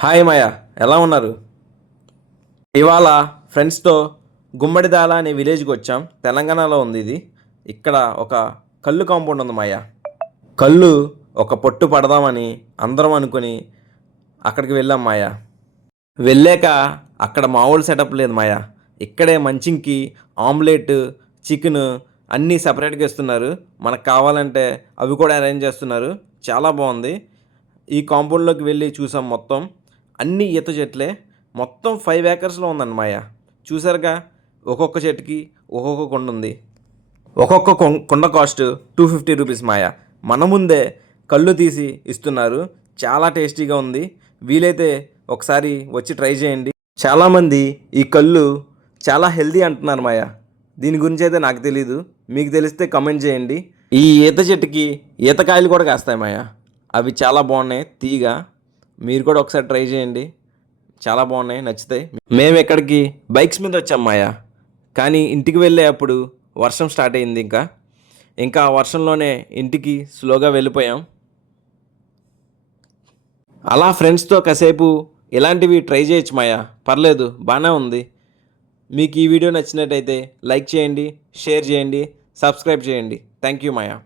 Hi మాయా, ఎలా ఉన్నారు? ఇవాళ ఫ్రెండ్స్తో గుమ్మడిదాల అనే విలేజ్కి వచ్చాం. తెలంగాణలో ఉంది ఇది. ఇక్కడ ఒక కళ్ళు కాంపౌండ్ ఉంది మాయా. కళ్ళు ఒక పొట్టు పడదామని అందరం అనుకుని అక్కడికి వెళ్ళాం మాయా. వెళ్ళాక అక్కడ మామూలు సెటప్ లేదు మాయా. ఇక్కడే మంచింగ్కి ఆమ్లెట్, చికెన్ అన్నీ సపరేట్గా ఇస్తున్నారు. మనకు కావాలంటే అవి కూడా అరేంజ్ చేస్తున్నారు. చాలా బాగుంది. ఈ కాంపౌండ్లోకి వెళ్ళి చూసాం. మొత్తం అన్ని ఈత చెట్లే. మొత్తం 5 ఏకర్స్లో ఉందండి మాయా. చూసారుగా, ఒక్కొక్క చెట్టుకి ఒక్కొక్క కుండ ఉంది. ఒక్కొక్క కుండ కాస్ట్ 250 రూపీస్ మాయా. మన ముందే కళ్ళు తీసి ఇస్తున్నారు. చాలా టేస్టీగా ఉంది. వీలైతే ఒకసారి వచ్చి ట్రై చేయండి. చాలామంది ఈ కళ్ళు చాలా హెల్దీ అంటున్నారు మాయా. దీని గురించి అయితే నాకు తెలీదు. మీకు తెలిస్తే కమెంట్ చేయండి. ఈ ఈత చెట్టుకి ఈతకాయలు కూడా కాస్తాయి మాయా. అవి చాలా బాగున్నాయి తీయగా. మీరు కూడా ఒకసారి ట్రై చేయండి. చాలా బాగున్నాయి, నచ్చుతాయి. మేము ఇక్కడికి బైక్స్ మీద వచ్చాం మాయా. కానీ ఇంటికి వెళ్ళే అప్పుడు వర్షం స్టార్ట్ అయింది. ఇంకా ఆ వర్షంలోనే ఇంటికి స్లోగా వెళ్ళిపోయాం. అలా ఫ్రెండ్స్తో కాసేపు ఇలాంటివి ట్రై చేయొచ్చు మాయా. పర్లేదు, బాగానే ఉంది. మీకు ఈ వీడియో నచ్చినట్టయితే లైక్ చేయండి, షేర్ చేయండి, సబ్స్క్రైబ్ చేయండి. Thank you Maya.